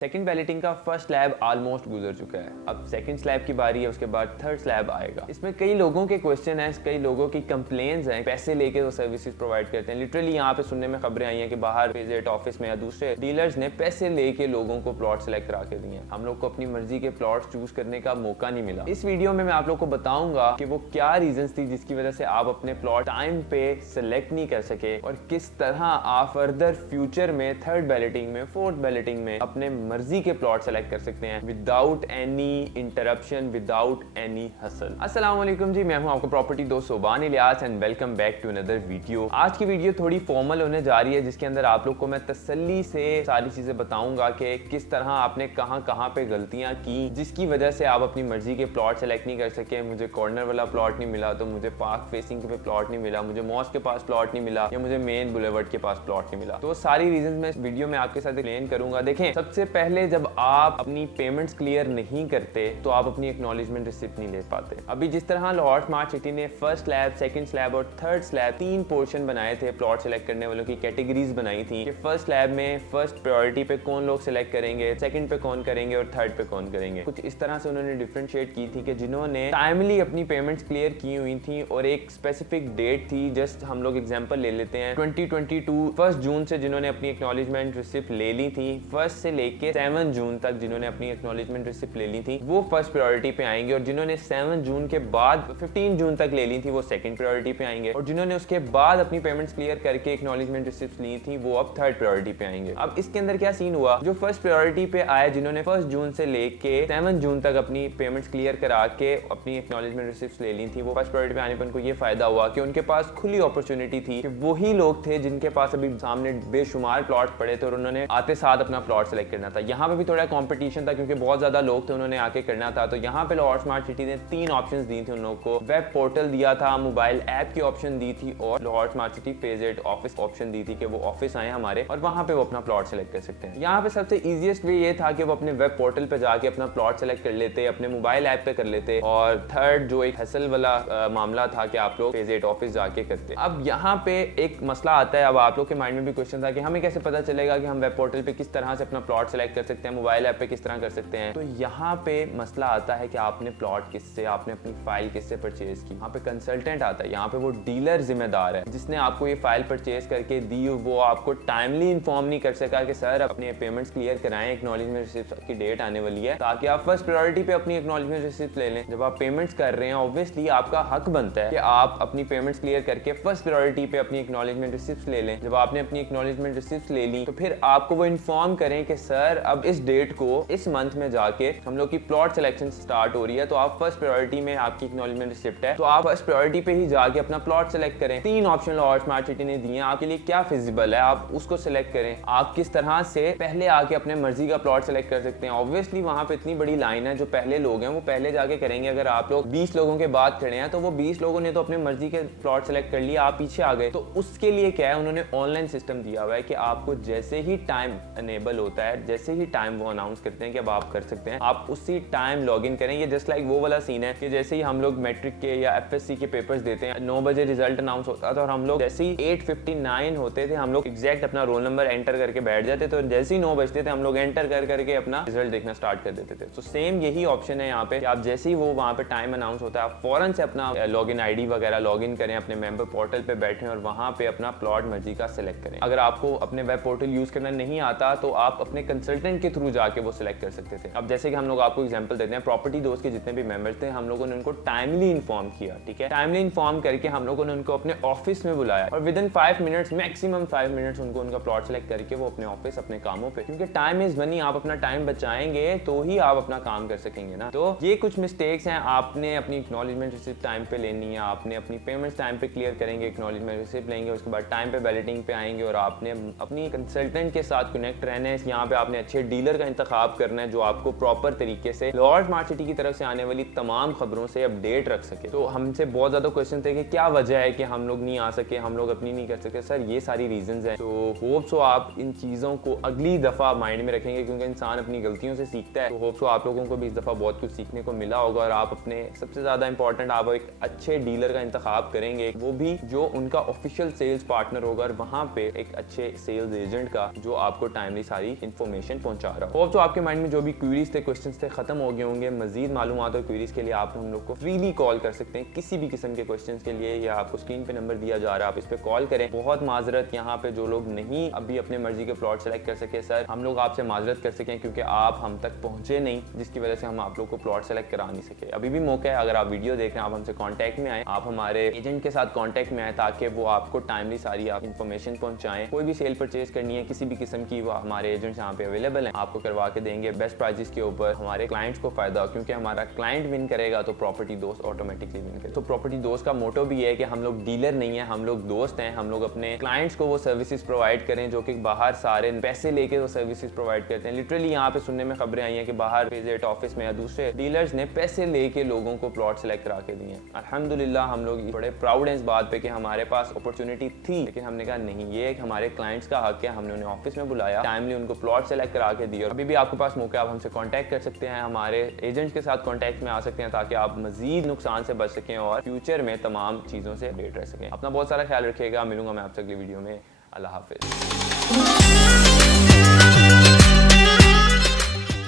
Second balloting का first slab almost गुजर चुका है। अब सेकंड स्लैब की बारी है, उसके बाद थर्ड स्लैब आएगा। इसमें कई लोगों के क्वेश्चन हैं, कई लोगों की कंप्लेंट्स हैं, पैसे लेके वो सर्विसेज प्रोवाइड करते हैं। लिटरली यहाँ पे सुनने में खबरें आई हैं कि बाहर विजिट ऑफिस में या दूसरे डीलर्स ने पैसे लेके लोगों को प्लॉट सेलेक्ट करा के दिए। हम लोग को अपनी मर्जी के प्लॉट चूज करने का मौका नहीं मिला। इस वीडियो में मैं आप लोग को बताऊंगा कि वो क्या रीजन थी जिसकी वजह से आप अपने प्लॉट टाइम पे सेलेक्ट नहीं कर सके और किस तरह आप फर्दर फ्यूचर में थर्ड बैलेटिंग में, फोर्थ बैलेटिंग में अपने मर्जी के प्लॉट सेलेक्ट कर सकते हैं without any interruption, without any hassle. अस्सलाम वालेकुम जी, मैं हूं आपका प्रॉपर्टी दोस्त Soban Ilyas and welcome back to another video. आज की वीडियो थोड़ी फॉर्मल होने जा रही है, जिसके अंदर आप लोग को मैं तसल्ली से सारी चीजें बताऊंगा कि किस तरह आपने कहां पे गलतियां की जिसकी वजह से आप अपनी मर्जी के प्लॉट सेलेक्ट नहीं कर सके। मुझे कॉर्नर वाला प्लॉट नहीं मिला, तो मुझे पार्क फेसिंग पे प्लॉट नहीं मिला, मुझे मॉस्क के पास प्लॉट नहीं मिला, या मुझे मेन बुलेवर्ड के पास प्लॉट नहीं मिला। तो सारी रीजन मैं इस वीडियो में आपके साथ एक्सप्लेन करूंगा। देखें, सबसे पहले जब आप अपनी पेमेंट्स क्लियर नहीं करते तो आप अपनी एक्नॉलेजमेंट रिसिप्ट नहीं ले पाते। अभी जिस तरह लाहौर स्मार्ट सिटी ने फर्स्ट स्लैब, सेकंड स्लैब और थर्ड स्लैब 3 पोर्शन बनाए थे, प्लॉट सेलेक्ट करने वालों की कैटेगरीज बनाई थी कि फर्स्ट स्लैब में फर्स्ट प्रायोरिटी पे कौन लोग सेलेक्ट करेंगे, सेकंड पे कौन करेंगे और थर्ड पे कौन करेंगे। कुछ इस तरह से उन्होंने डिफरेंशिएट की थी कि जिन्होंने टाइमली अपनी पेमेंट्स क्लियर की हुई थी और एक स्पेसिफिक डेट थी, जस्ट हम लोग एग्जांपल ले लेते हैं 2022 1 जून से जिन्होंने अपनी एक्नॉलेजमेंट रिसिप्ट ले ली थी, 1 से लेके 7 जून तक जिन्होंने अपनी एक्नॉलेजमेंट रिसिप्ट ले ली थी वो फर्स्ट प्रायोरिटी पे आएंगे, और जिन्होंने 7 जून के बाद 15 जून तक ले ली थी वो सेकंड प्रायोरिटी पे आएंगे, और जिन्होंने उसके बाद अपनी पेमेंट्स क्लियर करके एक्नॉलेजमेंट रिसिप्ट ली थी वो अब थर्ड प्रायोरिटी पे आएंगे। अब इसके अंदर क्या सीन हुआ, जो फर्स्ट प्रायोरिटी पे आए जिन्होंने 1 जून से लेके 7 जून तक अपनी पेमेंट्स क्लियर करा के अपनी एक्नॉलेजमेंट रिसिप्ट ले ली थी, वो फर्स्ट प्रायोरिटी पे आने पर उनको ये फायदा हुआ कि उनके पास खुली अपॉर्चुनिटी थी कि वही लोग थे जिनके पास अभी सामने बेशुमार प्लॉट पड़े थे और उन्होंने आते साथ अपना प्लॉट सेलेक्ट करना था। यहाँ पे भी थोड़ा कंपटीशन था क्योंकि बहुत ज्यादा लोग थे, उन्होंने आके करना था। तो यहाँ पे लाहौर स्मार्ट सिटी ने 3 ऑप्शंस दी थी उन लोगों को। वेब पोर्टल दिया था, मोबाइल ऐप की ऑप्शन दी थी, और लाहौर स्मार्ट सिटी पेजेट ऑफिस ऑप्शन दी थी कि वो ऑफिस आए हमारे और वहां पे वो अपना प्लॉट सेलेक्ट कर सकते हैं। यहाँ पे सबसे इजीएस्ट वे ये था कि वो अपने वेब पोर्टल पे जाके अपना प्लॉट सेलेक्ट कर लेते, अपने मोबाइल ऐप पे कर लेते, और थर्ड जो एक हसल वाला मामला था कि आप लोग पेजेट ऑफिस जाके करते। अब यहाँ पे एक मसला आता है, अब आप लोग के माइंड में भी क्वेश्चन था कि हमें कैसे पता चलेगा कि हम वेब पोर्टल पे किस तरह से अपना प्लॉट सेलेक्ट कर सकते हैं, मोबाइल ऐप पे किस तरह कर सकते हैं। तो यहाँ पे मसला आता है कि आपने प्लॉट किससे, आपने अपनी फाइल किससे परचेज की। यहाँ पे कंसल्टेंट आता है, यहाँ पे वो डीलर जिम्मेदार है जिसने आपको ये फाइल परचेज करके दी, वो आपको टाइमली इन्फॉर्म नहीं कर सका कि सर अपने पेमेंट्स क्लियर कराएं, एक्नॉलेजमेंट रिसिप्ट की डेट आने वाली है, ताकि आप फर्स्ट प्रायोरिटी पे अपनी एक्नॉलेजमेंट रिसिप्ट ले लें। जब आप पेमेंट्स कर रहे हैं ऑब्वियसली आपका हक बनता है कि आप अपनी पेमेंट्स क्लियर करके फर्स्ट प्रायोरिटी पे अपनी एक्नॉलेजमेंट रिसिप्ट ले लें। जब आपने अपनी एक्नॉलेजमेंट रिसिप्ट ले ली तो फिर आपको वो इन्फॉर्म करें कि सर अब इस डेट को, इस मंथ में जाके हम लोग की प्लॉट सिलेक्शन स्टार्ट हो रही है, तो आप फर्स्ट प्रायोरिटी में आपकी एक्नॉलेजमेंट रिसिप्ट है, तो आप फर्स्ट प्रायोरिटी पे ही जाके अपना प्लॉट सेलेक्ट करें। 3 ऑप्शन लाहौर स्मार्ट सिटी ने दिए हैं, आपके लिए क्या फिजिबल है आप उसको सिलेक्ट करें। आप किस तरह से पहले आके अपने मर्जी का प्लॉट सेलेक्ट कर सकते हैं। ऑब्वियसली वहां पे इतनी बड़ी लाइन है, जो पहले लोग हैं वो पहले जाके करेंगे। अगर आप लोग 20 लोगों के बाद खड़े हैं तो वो 20 लोगों ने तो अपने मर्जी के प्लॉट सेलेक्ट कर लिया, आप पीछे आ गए। तो उसके लिए क्या है, उन्होंने ऑनलाइन सिस्टम दिया हुआ है कि आपको जैसे ही टाइम अनेबल होता है, जैसे ही टाइम वो अनाउंस करते हैं कि अब आप कर सकते हैं, आप उसी टाइम लॉग इन करें। ये जस्ट लाइक वो वाला सीन है कि जैसे ही हम लोग मैट्रिक के या एफएससी के पेपर्स देते हैं, 9 बजे रिजल्ट अनाउंस होता था और हम लोग जैसे ही 8:59 होते थे हम लोग एग्जैक्ट अपना रोल नंबर एंटर करके बैठ जाते थे, और जैसे ही 9 बजते थे हम लोग एंटर करके अपना रिजल्ट देखना स्टार्ट कर देते थे। तो सेम यही ऑप्शन है यहाँ पे, आप जैसे ही वो वहाँ पे टाइम अनाउंस होता है आप फौरन से अपना लॉग इन ID वगैरह लॉग इन करें, अपने मेंबर पोर्टल पे बैठे और वहाँ पे अपना प्लॉट मर्जी का सिलेक्ट करें। अगर आपको अपने वेब पोर्टल यूज करना नहीं आता तो आप अपने कंसल्टेंट के थ्रू जाके वो सिलेक्ट कर सकते थे। अब जैसे कि हम लोग आपको एग्जांपल देते हैं, प्रॉपर्टी दोस्त के जितने भी मेंबर्स थे हम लोगों ने उनको टाइमली इन्फॉर्म किया, ठीक है, टाइमली इन्फॉर्म करके हम लोगों ने उनको अपने ऑफिस में बुलाया और with in 5 minutes, maximum 5 minutes उनको उनका प्लॉट सेलेक्ट करके वो अपने ऑफिस, अपने कामों पे, क्योंकि टाइम इज मनी, आप अपना टाइम बचाएंगे तो ही आप अपना काम कर सकेंगे ना। तो ये कुछ मिस्टेक्स हैं, आपने अपनी एक्नॉलेजमेंट रिसिप्ट टाइम पे लेनी है, आपने अपनी पेमेंट्स टाइम पे क्लियर करेंगे, एक्नॉलेजमेंट रिसिप्ट लेंगे, उसके बाद टाइम पे बैलेटिंग पे आएंगे, और आपने अपनी कंसल्टेंट के साथ कनेक्ट रहना है। यहाँ पे आपने अच्छे डीलर का इंतखाब करना है जो आपको प्रॉपर तरीके से लाहौर स्मार्ट सिटी की तरफ से आने वाली तमाम खबरों से अपडेट रख सके। तो हमसे बहुत ज्यादा क्वेश्चन थे कि क्या वजह है कि हम लोग नहीं आ सके, हम लोग अपनी नहीं कर सके। सर ये सारी रीजंस हैं। तो होप सो आप इन चीजों को अगली दफा माइंड में रखेंगे, क्योंकि इंसान अपनी गलतियों से सीखता है। तो होप सो आप लोगों को भी इस दफा बहुत कुछ सीखने को मिला होगा, और आप अपने सबसे ज्यादा इंपॉर्टेंट आप एक अच्छे डीलर का इंतखाब करेंगे, वो भी जो उनका ऑफिशियल सेल्स पार्टनर होगा, और वहां पे एक अच्छे सेल्स एजेंट का जो आपको टाइमली सारी इंफॉर्मेशन इन्फॉर्मेशन पहुंचा रहा हूँ। होप जो आपके माइंड में जो भी क्वेरीज थे, क्वेश्चंस थे, खत्म हो गए होंगे। मजीद मालूमात और क्वेरीज के लिए आप हम लोग को फ्रीली कॉल कर सकते हैं किसी भी किस्म के क्वेश्चंस के लिए, या आपको स्क्रीन पे नंबर दिया जा रहा है, आप इस पे कॉल करें। बहुत माजरत यहाँ पे जो लोग नहीं अभी अपने मर्जी के प्लॉट सेलेक्ट कर सके सर, हम लोग आपसे माजरत कर सकें क्योंकि आप हम तक पहुंचे नहीं, जिसकी वजह से हम आप लोग को प्लॉट सेलेक्ट करा नहीं सके। अभी भी मौका है, अगर आप वीडियो देख रहे हैं, आप हमसे कॉन्टैक्ट में आए, आप हमारे एजेंट के साथ कॉन्टैक्ट में आए ताकि वो आपको टाइमली सारी आप इन्फॉर्मेशन पहुंचाएं। कोई भी सेल परचेज करनी है किसी भी किस्म की, वो हमारे एजेंट्स यहाँ पे अवेलेबल हैं, आपको करवा के देंगे बेस्ट प्राइजेस के ऊपर। हमारे क्लाइंट्स को फायदा हो क्योंकि हमारा क्लाइंट विन करेगा तो प्रॉपर्टी दोस्त ऑटोमेटिकली विन करेगा। तो प्रॉपर्टी दोस्त का मोटो भी है कि हम लोग डीलर नहीं है, हम लोग दोस्त हैं। हम लोग अपने क्लाइंट्स को वो सर्विसेज प्रोवाइड करें जो कि बाहर सारे पैसे लेके वो सर्विसेज प्रोवाइड करते हैं। लिटरली यहाँ पे सुनने में खबरें आई हैं कि बाहर विजिट ऑफिस में या दूसरे डीलर्स ने पैसे लेके लोगों को प्लॉट सेलेक्ट करा के दिए। अल्हम्दुलिल्लाह हम लोग बड़े प्राउड हैं इस बात पे कि हमारे पास अपॉर्चुनिटी थी, लेकिन हमने कहा नहीं, ये हमारे क्लाइंट्स का हक है। हमने उन्हें ऑफिस में बुलाया, टाइमली उनको प्लॉट सेलेक्ट करा के दिए। और अभी भी आपके पास मौका है, आप हमसे कॉन्टैक्ट कर सकते हैं, हमारे एजेंट्स के साथ कॉन्टैक्ट में आ सकते हैं ताकि आप मजीद नुकसान से बच सकें और फ्यूचर में तमाम चीज़ों से अपडेट रह सकें। अपना बहुत सारा ख्याल रखिएगा। मिलूंगा मैं आपसे अगली वीडियो में। अल्लाह हाफिज़।